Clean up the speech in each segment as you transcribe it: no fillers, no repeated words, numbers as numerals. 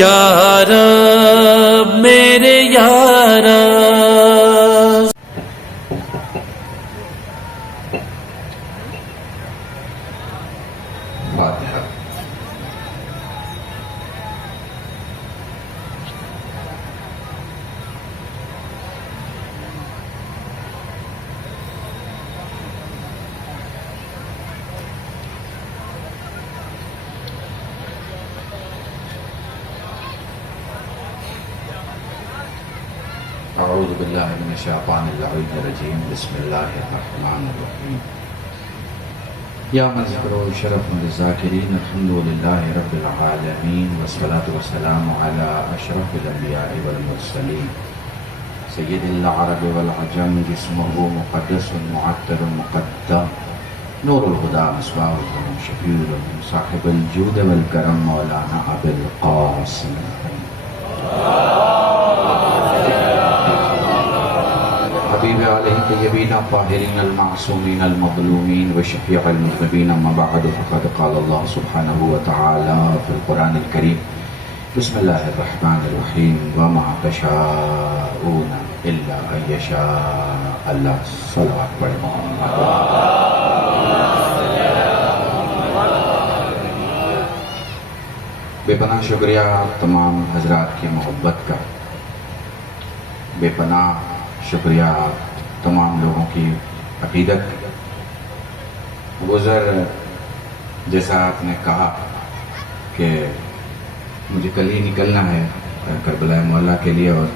یا رب میرے یا رب. فاتحہ. اعوذ باللہ من الشیطان اللعین الرجیم. بسم اللہ الرحمن الرحیم. یا مذکر و شرف للذاکرین الحمد للہ رب العالمین والصلاة والسلام علی اشرف الانبیاء والمرسلین سید العرب والعجم جسمہ مقدس معطر مقدم نور الہدی مصباح الظلم شفیع الامم صاحب الجود والکرم مولانا ابو القاسم حبیب علیہ طیبین الطاہرین المعصومین المظلومین وشفیع المذنبین. اما بعد فقد قال اللہ سبحانہ وتعالی فی القرآن الکریم بسم اللہ الرحمن الرحیم وما تشاءون الا ان یشاء اللہ. صلوات پڑھیں محمد. بے پناہ شکریہ تمام حضرات کی محبت کا، بے پناہ شکریہ تمام لوگوں کی عقیدت. گزر جیسا آپ نے کہا کہ مجھے کل ہی نکلنا ہے کربلا مولا کے لیے، اور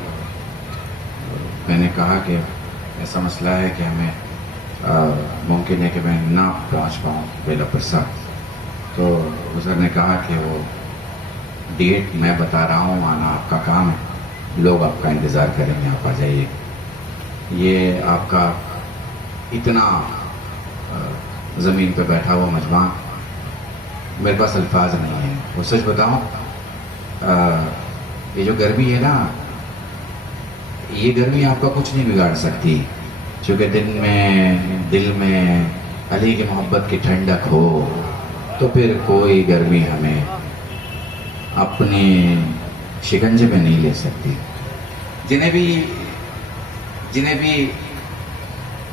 میں نے کہا کہ ایسا مسئلہ ہے کہ ہمیں ممکن ہے کہ میں نہ پہنچ پاؤں بیلا پرسا. تو گزر نے کہا کہ وہ ڈیٹ میں بتا رہا ہوں، آنا آپ کا کام ہے، لوگ آپ کا انتظار کریں گے، آپ آ جائیے. یہ آپ کا اتنا زمین پہ بیٹھا ہوا مجمع، میرے پاس الفاظ نہیں ہیں. وہ سچ بتاؤں، یہ جو گرمی ہے نا، یہ گرمی آپ کا کچھ نہیں بگاڑ سکتی، چونکہ دل میں علی کی محبت کی ٹھنڈک ہو تو پھر کوئی گرمی ہمیں اپنے شکنجے میں نہیں لے سکتی. جنہیں بھی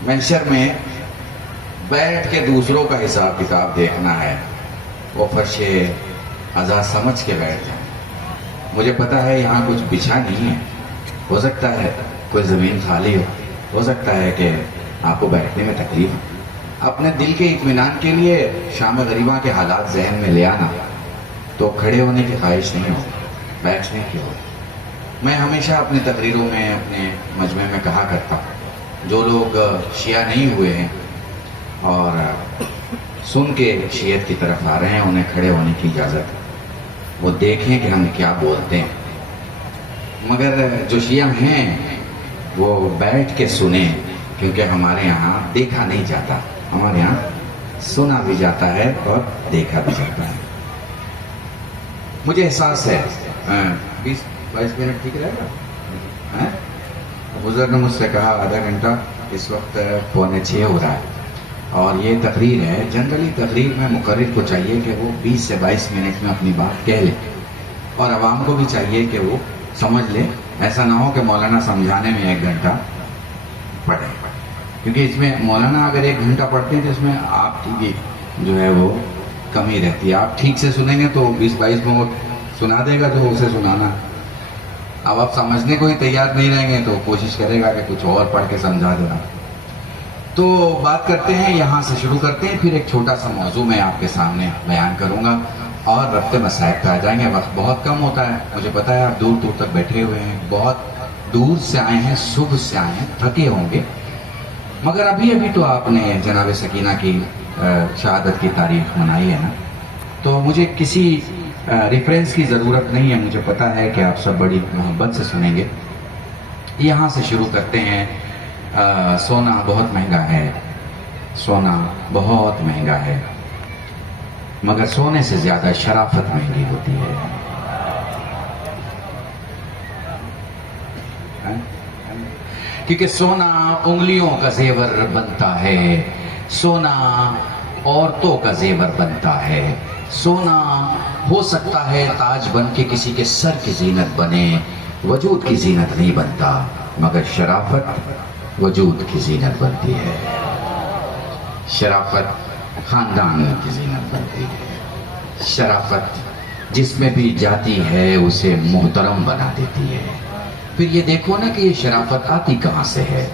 محشر میں بیٹھ کے دوسروں کا حساب کتاب دیکھنا ہے، وہ فرش عزا سمجھ کے بیٹھ جائیں. مجھے پتا ہے یہاں کچھ بچھا نہیں ہے، ہو سکتا ہے کوئی زمین خالی ہو سکتا ہے کہ آپ کو بیٹھنے میں تکلیف ہو. اپنے دل کے اطمینان کے لیے شام غریباں کے حالات ذہن میں لے آنا، تو کھڑے ہونے کی خواہش نہیں ہو، بیٹھنے کی ہو. میں ہمیشہ اپنی تقریروں میں، اپنے مجمع میں کہا کرتا ہوں، جو لوگ شیعہ نہیں ہوئے ہیں اور سن کے شیعت کی طرف آ رہے ہیں، انہیں کھڑے ہونے کی اجازت ہے، وہ دیکھیں کہ ہم کیا بولتے ہیں. مگر جو شیعہ ہیں وہ بیٹھ کے سنیں، کیونکہ ہمارے یہاں دیکھا نہیں جاتا، ہمارے یہاں سنا بھی جاتا ہے اور دیکھا بھی جاتا ہے. مجھے احساس ہے 20-22 منٹ ٹھیک رہے گا. بزرگ نے مجھ سے کہا آدھا گھنٹہ، اس وقت 5:45 ہو رہا ہے، اور یہ تقریر ہے. جنرلی تقریر میں مقرر کو چاہیے کہ وہ 20 سے 22 منٹ میں اپنی بات کہہ لے، اور عوام کو بھی چاہیے کہ وہ سمجھ لے. ایسا نہ ہو کہ مولانا سمجھانے میں 1 گھنٹہ پڑھے، کیونکہ اس میں مولانا اگر 1 گھنٹہ پڑھتے ہیں تو اس میں آپ کی جو ہے وہ کمی رہتی ہے. آپ ٹھیک سے سنیں گے تو 20-22 میں وہ سنا دے گا جو اسے سنانا. اب آپ سمجھنے کو ہی تیار نہیں رہیں گے تو کوشش کرے گا کہ کچھ اور پڑھ کے سمجھا دینا. تو بات کرتے ہیں، یہاں سے شروع کرتے ہیں، پھر ایک چھوٹا سا موضوع میں آپ کے سامنے بیان کروں گا اور ربط مسائل پہ آ جائیں گے. وقت بہت کم ہوتا ہے، مجھے پتا ہے آپ دور دور تک بیٹھے ہوئے ہیں، بہت دور سے آئے ہیں، صبح سے آئے ہیں، تھکے ہوں گے. مگر ابھی تو آپ نے جناب سکینہ کی شہادت کی تاریخ منائی ہے نا، تو مجھے کسی ریفرنس کی ضرورت نہیں ہے. مجھے پتا ہے کہ آپ سب بڑی محبت سے سنیں گے. یہاں سے شروع کرتے ہیں. سونا بہت مہنگا ہے، سونا بہت مہنگا ہے، مگر سونے سے زیادہ شرافت مہنگی ہوتی ہے. کیونکہ سونا انگلیوں کا زیور بنتا ہے، سونا عورتوں کا زیور بنتا ہے، سونا ہو سکتا ہے تاج بن کے کسی کے سر کی زینت بنے، وجود کی زینت نہیں بنتا، مگر شرافت وجود کی زینت بنتی ہے، شرافت خاندان کی زینت بنتی ہے، شرافت جس میں بھی جاتی ہے اسے محترم بنا دیتی ہے۔ پھر یہ دیکھو نا کہ یہ شرافت آتی کہاں سے ہے،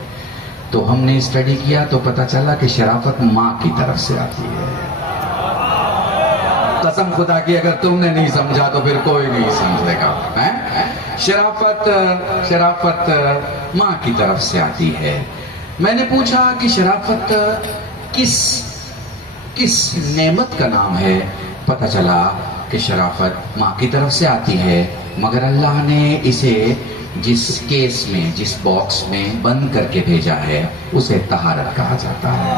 تو ہم نے اسٹڈی کیا تو پتا چلا کہ شرافت ماں کی طرف سے آتی ہے۔ قسم خدا کی اگر تم نے نہیں سمجھا تو پھر کوئی نہیں سمجھے گا۔ شرافت ماں کی طرف سے آتی ہے۔ میں نے پوچھا کہ شرافت کس نعمت کا نام ہے؟ پتا چلا کہ شرافت ماں کی طرف سے آتی ہے، مگر اللہ نے اسے جس کیس میں، جس باکس میں بند کر کے بھیجا ہے اسے طہارت کہا جاتا ہے۔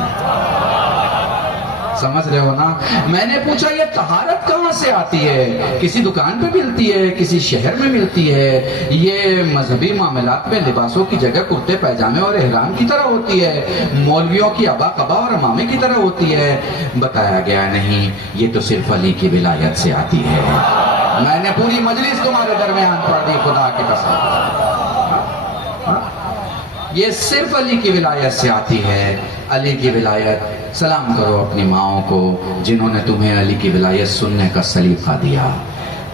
سمجھ رہے ہو نا؟ میں نے پوچھا یہ طہارت کہاں سے آتی ہے؟ کسی دکان پہ ملتی ہے، کسی شہر میں ملتی ہے، یہ مذہبی معاملات میں لباسوں کی جگہ کرتے پیجامے اور احرام کی طرح ہوتی ہے، مولویوں کی ابا قبا اور امامے کی طرح ہوتی ہے؟ بتایا گیا نہیں، یہ تو صرف علی کی ولایت سے آتی ہے۔ میں نے پوری مجلس تمہارے درمیان پڑھ دی، خدا کی قسم، یہ صرف علی کی ولایت سے آتی ہے۔ علی کی ولایت، سلام کرو اپنی ماؤں کو جنہوں نے تمہیں علی کی ولایت سننے کا سلیقہ دیا،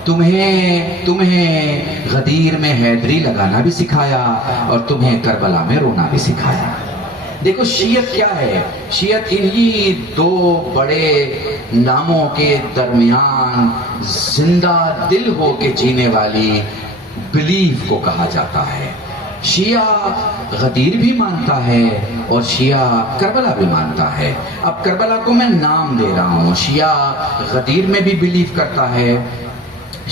تمہیں غدیر میں حیدری لگانا بھی سکھایا اور تمہیں کربلا میں رونا بھی سکھایا۔ دیکھو شیعت کیا ہے؟ شیعت انہی دو بڑے ناموں کے درمیان زندہ دل ہو کے جینے والی بلیف کو کہا جاتا ہے۔ شیعہ غدیر بھی مانتا ہے اور شیعہ کربلا بھی مانتا ہے۔ اب کربلا کو میں نام دے رہا ہوں، شیعہ غدیر میں بھی بلیف کرتا ہے،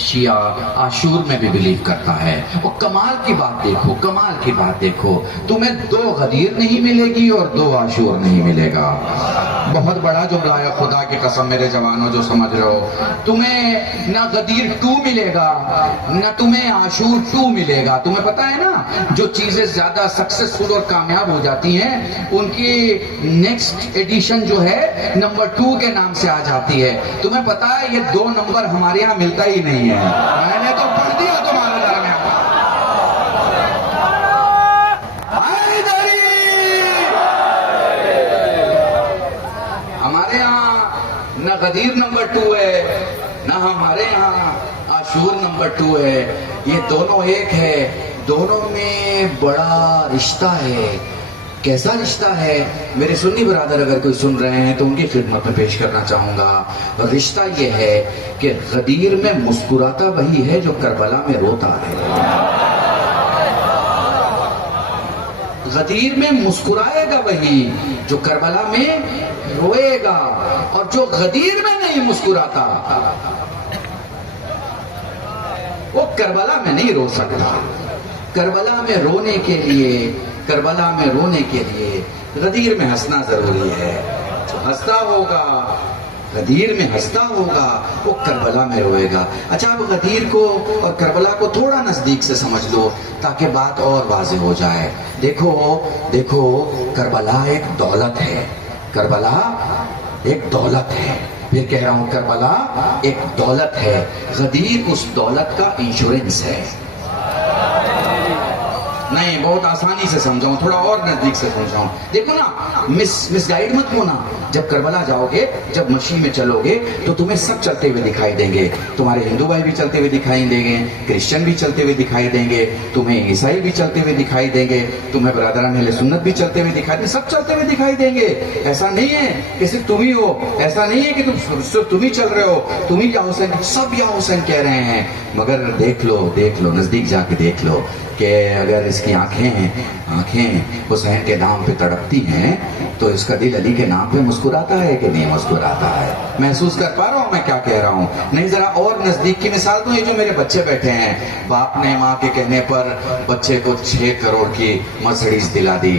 شیعہ عاشور میں بھی بلیو کرتا ہے۔ اور کمال کی بات دیکھو، کمال کی بات دیکھو، تمہیں دو غدیر نہیں ملے گی اور دو عاشور نہیں ملے گا۔ بہت بڑا جملہ ہے، خدا کی قسم میرے جوانوں جو سمجھ رہے ہو، تمہیں نہ غدیر 2 ملے گا نہ تمہیں عاشور 2 ملے گا۔ تمہیں پتا ہے نا جو چیزیں زیادہ سکسیسفل اور کامیاب ہو جاتی ہیں ان کی نیکسٹ ایڈیشن جو ہے نمبر 2 کے نام سے آ جاتی ہے۔ تمہیں پتا ہے یہ 2 نمبر ہمارے یہاں ملتا ہی نہیں ہے، میں نے تو پڑھ دیا تمہارے درمیان۔ ہمارے یہاں نہ غدیر نمبر 2 ہے نہ ہمارے یہاں عاشور نمبر 2 ہے، یہ دونوں ایک ہے، دونوں میں بڑا رشتہ ہے۔ کیسا رشتہ ہے؟ میرے سنی برادر اگر کوئی سن رہے ہیں تو ان کی خدمت میں پیش کرنا چاہوں گا۔ رشتہ یہ ہے کہ غدیر میں مسکراتا وہی ہے جو کربلا میں روتا ہے۔ غدیر میں مسکرائے گا وہی جو کربلا میں روئے گا، اور جو غدیر میں نہیں مسکراتا وہ کربلا میں نہیں رو سکتا۔ کربلا میں رونے کے لیے غدیر میں ہنسنا ضروری ہے۔ جو ہنستا ہوگا، غدیر میں ہنستا ہوگا، وہ کربلا میں روئے گا۔ اچھا اب غدیر کو اور کربلا کو تھوڑا نزدیک سے سمجھ لو تاکہ بات اور واضح ہو جائے۔ دیکھو کربلا ایک دولت ہے، کربلا ایک دولت ہے، پھر کہہ رہا ہوں کربلا ایک دولت ہے، غدیر اس دولت کا انشورنس ہے۔ نہیں بہت آسانی سے سمجھاؤں، تھوڑا اور نزدیک سے سمجھاؤں۔ دیکھو نا، مس گائیڈ مت ہونا۔ جب کربلا جاؤ گے، جب مشی میں چلو گے تو تمہیں سب چلتے ہوئے دکھائی دیں گے، تمہارے ہندو بھائی بھی چلتے ہوئے دکھائی دیں گے، کرسچن بھی چلتے ہوئے دکھائی دیں گے، تمہیں عیسائی بھی چلتے ہوئے دکھائی دیں گے، تمہیں برادران اہل سنت بھی چلتے ہوئے دکھائی دیں گے، سب چلتے ہوئے دکھائی دیں گے۔ ایسا نہیں ہے کہ صرف تم ہی ہو، ایسا نہیں ہے کہ صرف تم ہی چل رہے ہو، تم ہی یا حسین، سب یا حسین کہہ رہے ہیں۔ مگر دیکھ لو نزدیک جا کے دیکھ لو کہ اگر اس کی آنکھیں حسین کے نام پہ تڑپتی ہیں تو اس کا دل علی کے نام پہ مسکراتا ہے کہ نہیں مسکراتا ہے؟ محسوس کر پا رہا ہوں میں کیا کہہ رہا ہوں؟ نہیں ذرا اور نزدیک کی مثال تو یہ جو میرے بچے بیٹھے ہیں، باپ نے ماں کے کہنے پر بچے کو 6 کروڑ کی مرسڈیز دلا دی،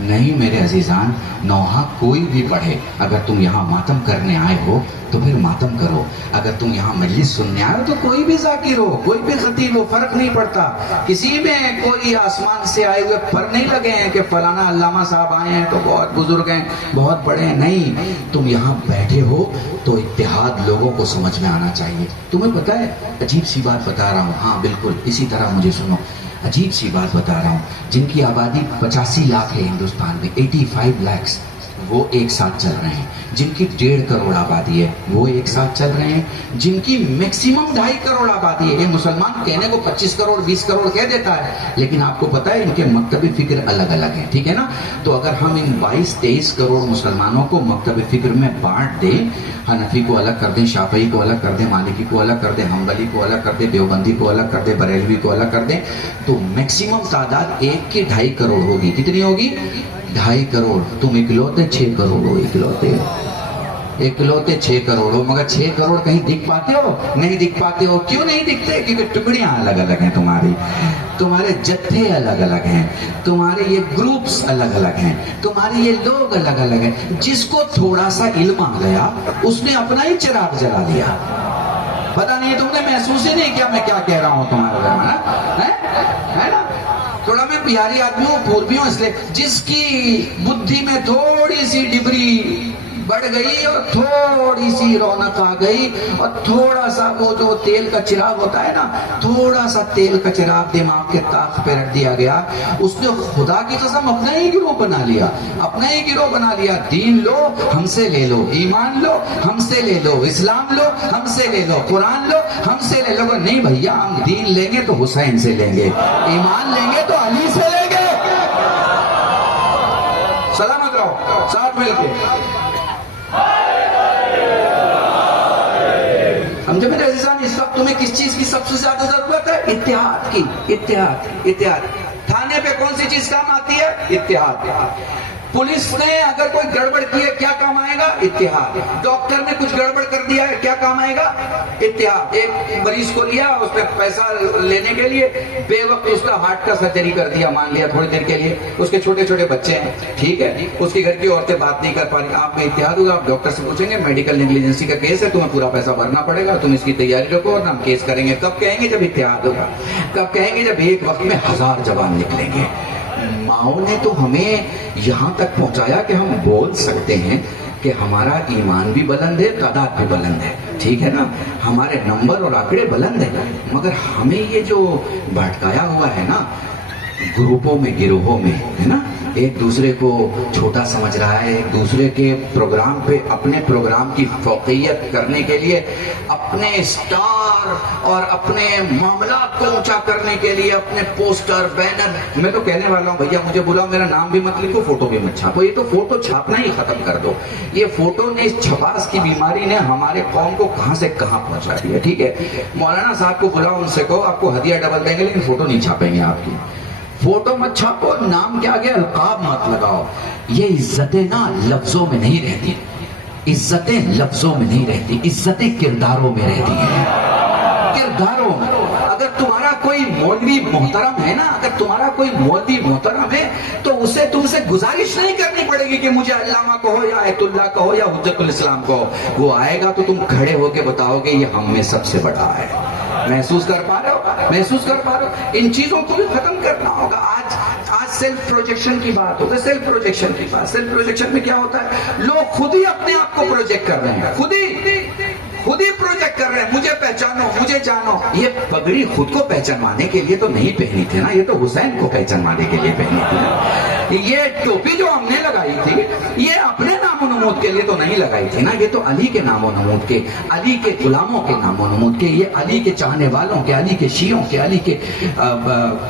نہیں میرے عزیزان، نوحہ کوئی بھی پڑھے، اگر تم یہاں ماتم کرنے آئے ہو تو پھر ماتم کرو، اگر تم یہاں مجلس سننے آئے ہو تو کوئی بھی ذاکر ہو، کوئی بھی خطیب ہو، فرق نہیں پڑتا، کسی میں کوئی آسمان سے آئے ہوئے پر نہیں لگے ہیں کہ فلانا علامہ صاحب آئے ہیں تو بہت بزرگ ہیں، بہت بڑے ہیں، نہیں، تم یہاں بیٹھے ہو تو اتحاد لوگوں کو سمجھ میں آنا چاہیے۔ تمہیں پتہ ہے، عجیب سی بات بتا رہا ہوں، ہاں بالکل اسی طرح مجھے سنو، عجیب سی بات بتا رہا ہوں، جن کی آبادی 85 لاکھ ہے ہندوستان میں، 85 لاکھ، وہ ایک ساتھ چل رہے ہیں، جن کی 1.5 کروڑ آبادی ہے وہ ایک ساتھ چل رہے ہیں، جن کی میکسیمم 2.5 کروڑ آبادی ہے، یہ مسلمان کہنے کو 25 کروڑ 20 کروڑ کہہ دیتا ہے، لیکن آپ کو پتا ہے ان کے مکتب فکر الگ الگ ہیں، ٹھیک ہے نا؟ تو اگر ہم ان 22-23 کروڑ مسلمانوں کو مکتب فکر میں بانٹ دیں، حنفی کو الگ کر دیں، شافعی کو الگ کر دیں، مالکی کو الگ کر دیں، حنبلی کو الگ کر دیں، دیوبندی کو الگ کر دیں، بریلوی کو الگ کر دیں، تو میکسیمم تعداد ایک کی 2.5 کروڑ ہوگی۔ کتنی ہوگی؟ 2.5 کروڑ۔ تم اکلوتے 6 کروڑ ہو، اکلوتے 6 کروڑ ہو، مگر 6 کروڑ کہیں دکھ پاتے ہو؟ نہیں دکھ پاتے ہو۔ کیوں نہیں دکھتے؟ کیونکہ ٹکڑیاں الگ الگ ہیں تمہاری، تمہارے جتھے الگ الگ ہیں، تمہارے یہ گروپس الگ الگ ہیں، تمہارے یہ لوگ الگ الگ ہیں۔ جس کو تھوڑا سا علم آ گیا اس نے اپنا ہی چراغ جلا لیا، پتا نہیں تم نے محسوس ہی نہیں کیا میں کیا کہہ رہا ہوں تمہارے بارے میں، ہے نا؟ تھوڑا میں بہاری آدمی ہوں، پوربی ہوں، اس لیے جس کی بدھی میں تھوڑی سی ڈبری بڑھ گئی اور تھوڑی سی رونق آ گئی اور تھوڑا سا وہ جو تیل کا چراغ ہوتا ہے نا، تھوڑا سا تیل کا چراغ دماغ کے طاق پہ رکھ دیا گیا، اس نے خدا کی قسم اپنا ہی گروہ بنا لیا، اپنا ہی گروہ بنا لیا۔ دین لو ہم سے لے لو، ایمان لو ہم سے لے لو، اسلام لو ہم سے لے لو، قرآن لو ہم سے لے لو۔ نہیں بھیا، ہم دین لیں گے تو حسین سے لیں گے، ایمان لیں گے تو علی سے لیں گے۔ سلامت رہو ساتھ مل کے۔ سمجھے میرے عزیزان، اس وقت تمہیں کس چیز کی سب سے زیادہ ضرورت ہے؟ اتحاد کی، اتحاد۔ تھانے پہ کون سی چیز کام آتی ہے؟ اتحاد۔ پولیس نے اگر کوئی گڑبڑ کی ہے کیا کام آئے گا؟ اتحاد۔ ڈاکٹر نے کچھ گڑبڑ کر دیا ہے کیا کام آئے گا؟ اتحاد۔ ایک مریض کو لیا، اس نے پیسہ لینے کے لیے بے وقت اس کا ہارٹ کا سرجری کر دیا، مان لیا تھوڑی دیر کے لیے، اس کے چھوٹے چھوٹے بچے ہیں، ٹھیک ہے، اس کی گھر کی عورتیں بات نہیں کر پا رہی، آپ میں اتحاد ہوگا، آپ ڈاکٹر سے پوچھیں گے میڈیکل نیگلیجنسی کا کیس ہے، تمہیں پورا پیسہ بھرنا پڑے گا، تم اس کی تیاری رکھو اور ہم کیس کریں گے۔ کب کہیں گے؟ جب اتحاد ہوگا۔ کب کہیں گے؟ جب ایک وقت میں 1000 جوان نکلیں گے۔ ماؤں نے تو ہمیں یہاں تک پہنچایا کہ ہم بول سکتے ہیں کہ ہمارا ایمان بھی بلند ہے، تعداد بھی بلند ہے، ٹھیک ہے نا، ہمارے نمبر اور آنکڑے بلند ہیں، مگر ہمیں یہ جو بھٹکایا ہوا ہے نا، گروپوں میں، گروہوں میں، ہے نا، ایک دوسرے کو چھوٹا سمجھ رہا ہے، ایک دوسرے کے پروگرام پہ اپنے پروگرام کی فوقیت کرنے کے لیے، اپنے اسٹار اور اپنے معاملات کو اونچا کرنے کے لیے اپنے پوسٹر، بینر، میں تو کہنے والا ہوں بھیا مجھے بلاؤ، میرا نام بھی مت لکھو، فوٹو بھی مت چھاپو، یہ تو فوٹو چھاپنا ہی ختم کر دو۔ یہ فوٹو نے، اس چھپاس کی بیماری نے ہمارے قوم کو کہاں سے کہاں پہنچا دیا، ٹھیک ہے؟ مولانا صاحب کو بلاؤ، ان سے کہو آپ کو ہدیہ ڈبل دیں گے لیکن فوٹو نہیں چھاپیں گے آپ کی۔ فوٹو مت چھاپو، نام کے آگے القاب مت لگاؤ۔ یہ عزتیں نا لفظوں میں نہیں رہتی، عزتیں لفظوں میں نہیں رہتی، عزتیں کرداروں میں رہتی ہیں، کرداروں میں۔ اگر تمہارا کوئی مولوی محترم ہے نا، اگر تمہارا کوئی مولوی محترم ہے تو اسے تم سے گزارش نہیں کرنی پڑے گی کہ مجھے علامہ کہو یا آیت اللہ کہو یا حجت الاسلام کہو، وہ آئے گا تو تم کھڑے ہو کے بتاؤ گے یہ ہم میں سب سے بڑا ہے۔ محسوس کر پا رہے ہو؟ محسوس کر پا رہے ہو؟ ان چیزوں کو بھی ختم کرنا ہوگا۔ آج سیلف پروجیکشن کی بات ہوتا ہے، سیلف پروجیکشن کی بات۔ سیلف پروجیکشن میں کیا ہوتا ہے؟ لوگ خود ہی اپنے آپ کو پروجیکٹ کر رہے ہیں، خود ہی پروجیکٹ کر رہے ہیں، مجھے پہچانو، مجھے جانو۔ یہ پگڑی خود کو پہچانوانے کے لیے تو نہیں پہنی تھی نا، یہ تو حسین کو پہچانوانے کے لیے پہنی تھی۔ یہ ٹوپی جو ہم نے لگائی تھی یہ اپنے نام و نمود کے لیے تو نہیں لگائی تھی نا، یہ تو علی کے نام و نمود کے، علی کے غلاموں کے نام و نمود کے، یہ علی کے چاہنے والوں کے، علی کے شیعوں کے، علی کے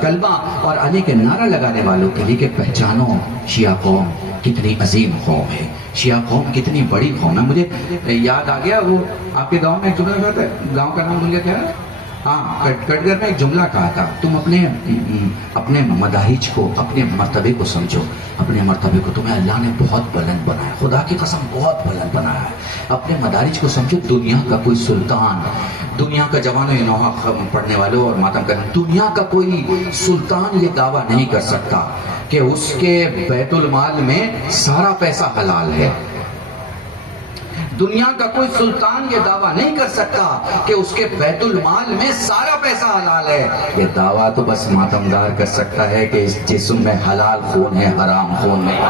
کلمہ اور علی کے نعرہ لگانے والوں کے لیے کہ پہچانو شیعہ قوم کتنی عظیم قوم ہے، شیعہ قوم کتنی بڑی قوم ہے۔ مجھے یاد آ گیا وہ آپ کے گاؤں میں ایک جملہ ہے، گاؤں کا نام بھول گیا کیا ہے؟ ہاں کٹگر میں ایک جملہ کہا تھا، تم اپنے مدارج کو، اپنے مرتبے کو سمجھو، اپنے مرتبے کو، تمہیں اللہ نے بہت بلند بنایا، خدا کی قسم بہت بلند بنایا ہے، اپنے مدارج کو سمجھو۔ دنیا کا کوئی سلطان، دنیا کا جوانوں یہ نوحہ پڑھنے والوں اور ماتم کرنے، دنیا کا کوئی سلطان یہ دعویٰ نہیں کر سکتا کہ اس کے بیت المال میں سارا پیسہ حلال ہے۔ دنیا کا کوئی سلطان یہ دعویٰ نہیں کر سکتا کہ اس کے بیت المال میں سارا پیسہ حلال ہے۔ یہ دعویٰ تو بس ماتمدار کر سکتا ہے کہ اس جسم میں حلال خون ہے، حرام خون نہیں۔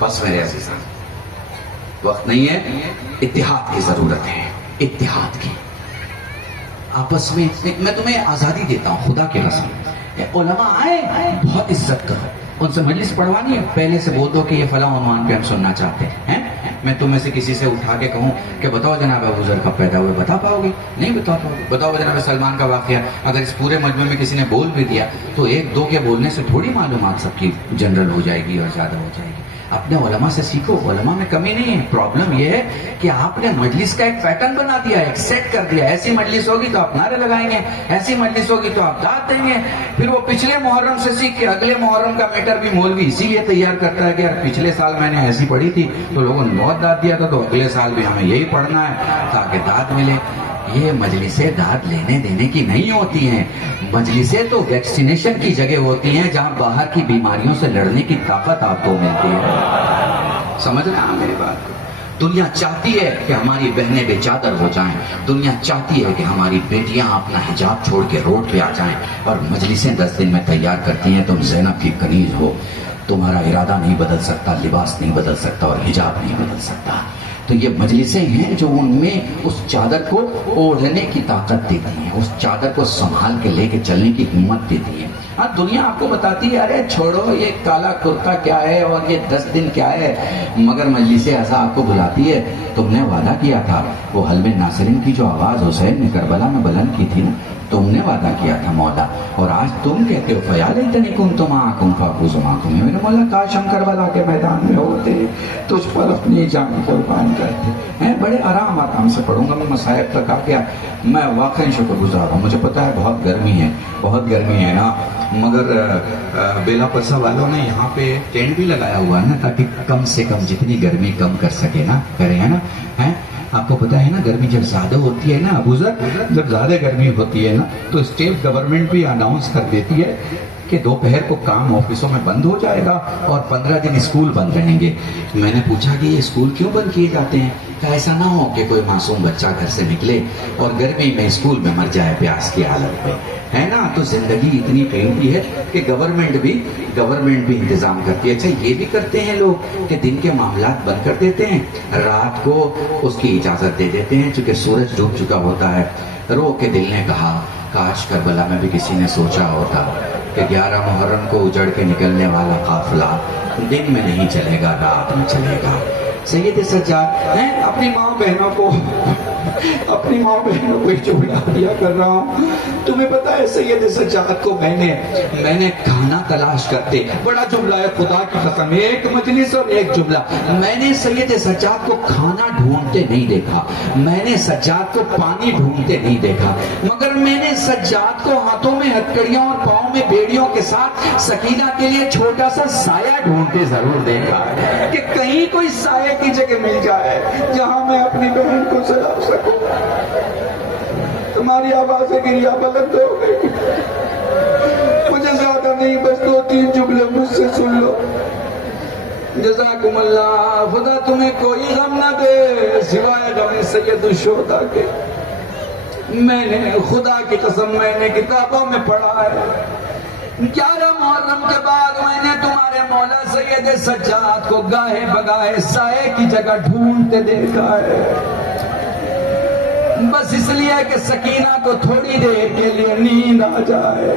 بس میرے عزیزان، وقت نہیں ہے، اتحاد کی ضرورت ہے، اتحاد کی۔ آپس میں میں تمہیں آزادی دیتا ہوں خدا کی قسم، علماء آئے بہت عزت کرو، ان سے مجلس پڑھوانی ہے، پہلے سے بول دو کہ یہ فلاں عنوان پہ ہم سننا چاہتے ہیں۔ میں تم میں سے کسی سے اٹھا کے کہوں کہ بتاؤ جناب ابو ذر کب پیدا ہوئے، بتا پاؤ گے؟ نہیں بتا پاؤ گے۔ بتاؤ جناب سلمان کا واقعہ اگر اس پورے مجمع میں کسی نے بول بھی دیا تو ایک دو کے بولنے سے تھوڑی معلومات سب کی جنرل ہو جائے گی اور زیادہ ہو جائے گی۔ اپنے علماء سے سیکھو، علماء میں کمی نہیں ہے۔ پرابلم یہ ہے کہ آپ نے مجلس کا ایک پیٹرن بنا دیا، ایک سیٹ کر دیا، ایسی مجلس ہوگی تو آپ نعرے لگائیں گے، ایسی مجلس ہوگی تو آپ داد دیں گے۔ پھر وہ پچھلے محرم سے سیکھ کے اگلے محرم کا میٹر بھی مولوی اسی لیے تیار کرتا ہے کہ یار پچھلے سال میں نے ایسی پڑھی تھی تو لوگوں نے بہت داد دیا تھا، تو اگلے سال بھی ہمیں یہی پڑھنا ہے تاکہ داد ملے۔ یہ مجلسیں داد لینے دینے کی نہیں ہوتی ہیں، مجلسیں تو ویکسینیشن کی جگہ ہوتی ہیں جہاں باہر کی بیماریوں سے لڑنے کی طاقت آپ کو ملتی ہے۔ سمجھ رہے ہیں میری بات کو؟ دنیا چاہتی ہے کہ ہماری بہنیں بے چادر ہو جائیں، دنیا چاہتی ہے کہ ہماری بیٹیاں اپنا حجاب چھوڑ کے روڈ پہ آ جائیں، اور مجلسیں 10 دن میں تیار کرتی ہیں۔ تم زینب کی کنیز ہو، تمہارا ارادہ نہیں بدل سکتا، لباس نہیں بدل سکتا اور حجاب نہیں بدل سکتا۔ تو یہ مجلسیں ہیں جو ان میں اس چادر کو اوڑھنے کی طاقت دیتی ہیں، اس چادر کو سنبھال کے لے کے چلنے کی ہمت دیتی ہیں۔ ہاں دنیا آپ کو بتاتی ہے ارے چھوڑو یہ کالا کرتا کیا ہے اور یہ 10 دن کیا ہے، مگر مجلس ایسا آپ کو بلاتی ہے۔ تم نے وعدہ کیا تھا، وہ حلم ناصرین کی جو آواز حسین نے کربلا میں بلند کی تھی نا، تم نے وعدہ کیا تھا مولا، اور آج تم کہتے ہو فیالیتنی کنت معکم فافوز معکم، میرے مولا کاش ہم کربلا کے میدان میں ہوتے، تجھ پر اپنی جان قربان کرتے۔ میں بڑے آرام سے پڑھوں گا، میں مصائب تک آ گیا، میں واقعی شکر گزار ہوں۔ مجھے پتا ہے بہت گرمی ہے، بہت گرمی ہے نا، مگر بیلا پرسا والوں نے یہاں پہ ٹینٹ بھی لگایا ہوا ہے نا، تاکہ کم سے کم جتنی گرمی کم کر سکے نا، کرے ہیں نا۔ آپ کو پتا ہے نا گرمی جب زیادہ ہوتی ہے نا ابو ذر، جب زیادہ گرمی ہوتی ہے نا تو اسٹیٹ گورنمنٹ بھی اناؤنس کر دیتی ہے کہ دوپہر کو کام آفسوں میں بند ہو جائے گا اور 15 دن اسکول بند رہیں گے۔ میں نے پوچھا کہ یہ اسکول کیوں بند کیے جاتے ہیں؟ کہ ایسا نہ ہو کہ کوئی معصوم بچہ گھر سے نکلے اور گرمی میں اسکول میں مر جائے پیاس کی حالت میں، ہے نا۔ تو زندگی اتنی قیمتی ہے کہ گورنمنٹ بھی انتظام کرتی ہے۔ اچھا یہ بھی کرتے ہیں لوگ کہ دن کے معاملات بند کر دیتے ہیں، رات کو اس کی اجازت دے دیتے ہیں، چونکہ سورج ڈوب چکا ہوتا ہے۔ رو کے دل نے کہا کاش کربلا میں بھی کسی نے سوچا ہوتا کہ 11 محرم کو اجڑ کے نکلنے والا قافلہ دن میں نہیں چلے گا، رات میں چلے گا۔ سید سجاد اپنی ماں بہنوں کو ایک جملہ دیا کر رہا ہوں۔ تمہیں پتا ہے سید سجاد کو میں نے کھانا تلاش کرتے، بڑا جملہ ہے خدا کی قسم، ایک مجلس اور ایک جملہ، میں نے سید سجاد کو کھانا ڈھونڈتے نہیں دیکھا، میں نے سجاد کو پانی ڈھونڈتے نہیں دیکھا، مگر میں نے سجاد کو ہاتھوں میں ہتکڑیوں اور پاؤں میں بیڑیوں کے ساتھ سکینہ کے لیے چھوٹا سا سایہ ڈھونڈتے ضرور دیکھا کہ کہیں کوئی سایہ کی جگہ مل جائے جہاں میں اپنی بہن کو سلا سکوں۔ تمہاری آوازیں گریا بلند ہو گئی، مجھے زیادہ نہیں، بس 2-3 جملے مجھ سے سن لو۔ جزاکم اللہ، خدا تمہیں کوئی غم نہ دے سوائے غم سید الشہداء کے۔ میں نے خدا کی قسم میں نے کتابوں میں پڑھا ہے 11 محرم کے بعد میں نے تمہارے مولا سید سجاد کو گاہے بگاہے سائے کی جگہ ڈھونڈتے دیکھا ہے، بس اس لیے کہ سکینہ کو تھوڑی دیر کے لیے نیند آ جائے۔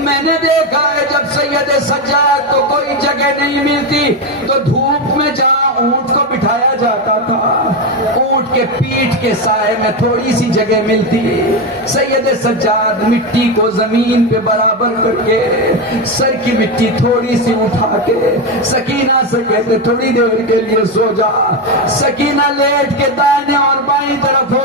میں نے دیکھا ہے جب سید سجاد کو کوئی جگہ نہیں ملتی تو دھوپ میں جہاں اونٹ کو بٹھایا جاتا تھا، اونٹ کے پیٹھ کے سائے میں تھوڑی سی جگہ ملتی، سید سجاد مٹی کو زمین پہ برابر کر کے سر کی مٹی تھوڑی سی اٹھا کے سکینہ سے کہتے تھوڑی دیر کے لیے سو جا۔ سکینہ لیٹ کے دائیں اور بائیں طرف ہو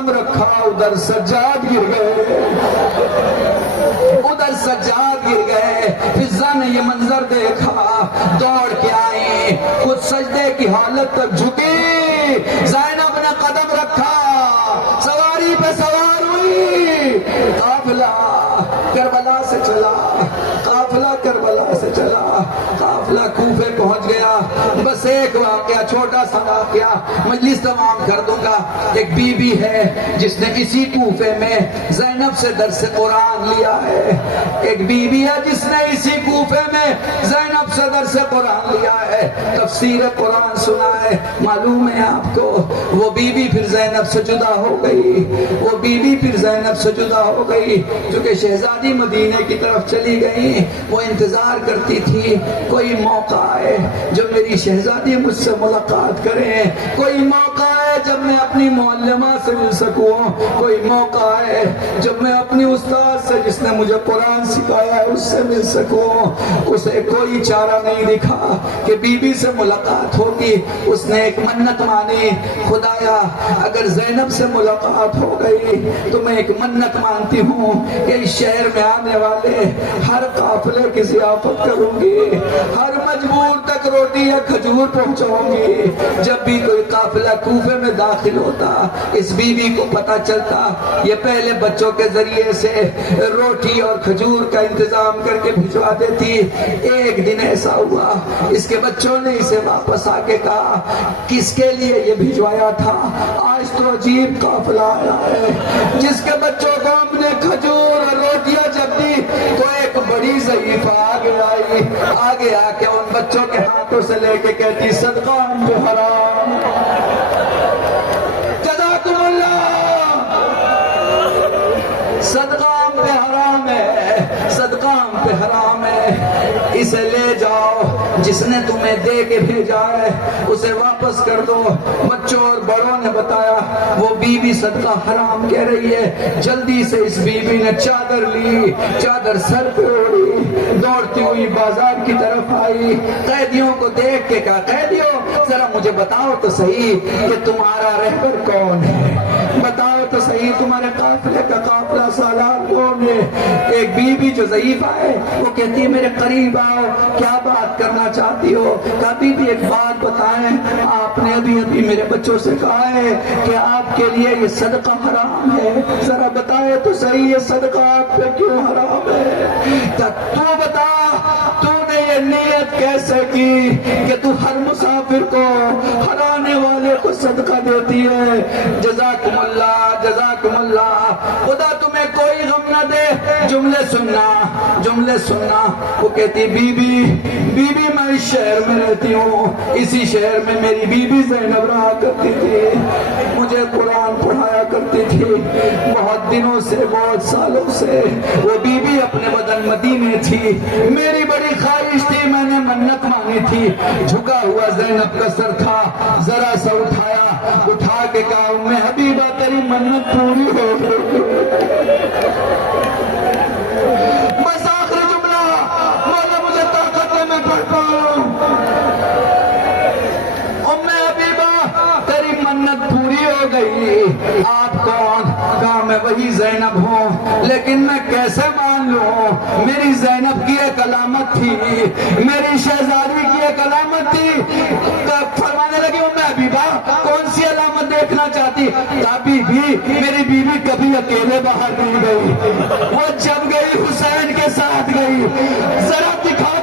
قدم رکھا ادھر سجاد گر گئے، ادھر سجاد گر گئے۔ فضا نے یہ منظر دیکھا، دوڑ کے آئی، خود سجدے کی حالت تک جھکی، زینب نے قدم رکھا، سواری پہ سوار ہوئی، قافلہ کربلا سے چلا، قافلہ کربلا سے چلا، قافلہ کوفے پہنچ گیا۔ بس ایک واقعہ، چھوٹا سا واقعہ مجلس تمام کر دوں گا۔ ایک بی بی ہے جس نے اسی کوفے میں زینب سے درس قرآن لیا ہے، ایک بی بی ہے جس نے اسی کوفے میں زینب سے درس قرآن لیا ہے، تفسیر قرآن سنا ہے۔ معلوم ہے آپ کو وہ بی بی پھر زینب سے جدا ہو گئی، وہ بی بی پھر زینب سے جدا ہو گئی، چونکہ شہزادی مدینے کی طرف چلی گئی۔ وہ انتظار کرتی تھی کوئی موقع آئے جب میری شہزادی مجھ سے ملاقات کریں، کوئی موقع آئے جب میں اپنی معلمہ سے مل سکوں، کوئی موقع آئے جب میں اپنی استاد سے جس نے مجھے قرآن سکھایا ہے اس سے مل سکوں۔ اسے کوئی چارہ نہیں دکھا کہ بی بی سے ملاقات ہوگی۔ اس نے ایک منت مانی، خدایا اگر زینب سے ملاقات ہو گئی تو میں ایک منت مانتی ہوں کہ اس شہر میں آنے والے ہر قافلے کی ضیافت کروں گی، ہر مجبور تک روٹی یا کھجور پہنچاؤں گی۔ جب بھی کوئی قافلہ کوفے میں داخل ہوتا اس بی بی کو پتا چلتا، یہ پہلے بچوں کے ذریعے سے روٹی اور کھجور کا انتظام کر کے بھجوا دیتی۔ ایک دن ایسا ہوا اس کے بچوں نے اسے واپس آ کے کہا کس کے لیے یہ بھجوایا تھا؟ آج تو عجیب قافلہ آیا ہے جس کے بچوں کو ہم نے کھجور اور روٹیاں جب دی تو ایک بڑی ضعیفہ آگے آ کے ان بچوں کے ہاتھوں سے لے کے کہتی صدقہ ہم پہ حرام، جزاکم اللہ، صدقہ ہم پہ حرام ہے، صدقہ ہم پہ حرام ہے، اسے لے جاؤ، جس نے تمہیں دے کے بھیجا ہے اسے واپس کر دو۔ بچوں اور بڑوں نے بتایا وہ بی بی صدقہ حرام کہہ رہی ہے۔ جلدی سے اس بی بی نے چادر لی، چادر سر پہ اوڑھی، دوڑتی ہوئی بازار کی طرف آئی، قیدیوں کو دیکھ کے کہا قیدیوں ذرا مجھے بتاؤ تو صحیح کہ تمہارا رہبر کون ہے، بتاؤ تو صحیح تمہارے قافلے کا قافلہ سالار کون ہے۔ ایک بی بی جو ضعیفہ ہے وہ کہتی ہے میرے قریب آؤ، کیا بات کرنا چاہتی ہو؟ کہا بی بی ایک بات بتائیں، آپ نے ابھی میرے بچوں سے کہا ہے کہ آپ کے لیے یہ صدقہ حرام ہے، ذرا بتائے تو صحیح یہ صدقہ آپ پہ کیوں حرام ہے؟ تو بتا تو نے یہ نیت کیسے کی کہ تو ہر مسافر کو ہرانے والے کو صدقہ دیتی ہے؟ جزاکم اللہ، جزاکم اللہ، خدا تمہیں کوئی غم نہ دے۔ جملے سننا، جملے سننا۔ وہ کہتی بی بی میں اس شہر میں رہتی ہوں، اسی شہر میں میری بی بی زینب رہا کرتی تھی، مجھے قرآن پڑھایا کرتی تھی، بہت دنوں سے، بہت سالوں سے وہ بی بی اپنے بدن مدینے تھی، میری بڑی خواہش تھی، میں نے منت مانی تھی، جھکا ہوا زینب کا سر تھا، ذرا سا اٹھا کے کہا ام حبیبہ تیری منت پوری ہو گئی۔ بس آخری جملہ مولا مجھے طاقت ہے میں پڑھتا ہوں، ام حبیبہ تیری منت پوری ہو گئی۔ آپ کون؟ کہا میں وہی زینب ہوں، لیکن میں کیسے مان لوں؟ میری زینب کی ایک علامت تھی، میری شہزادی کی ایک علامت تھی۔ فرمانے لگی ام حبیبہ کون سی علامت دیکھنا چاہتی؟ کہا بی بی میری بیوی کبھی اکیلے باہر نہیں گئی، وہ جب گئی حسین کے ساتھ گئی، ذرا دکھا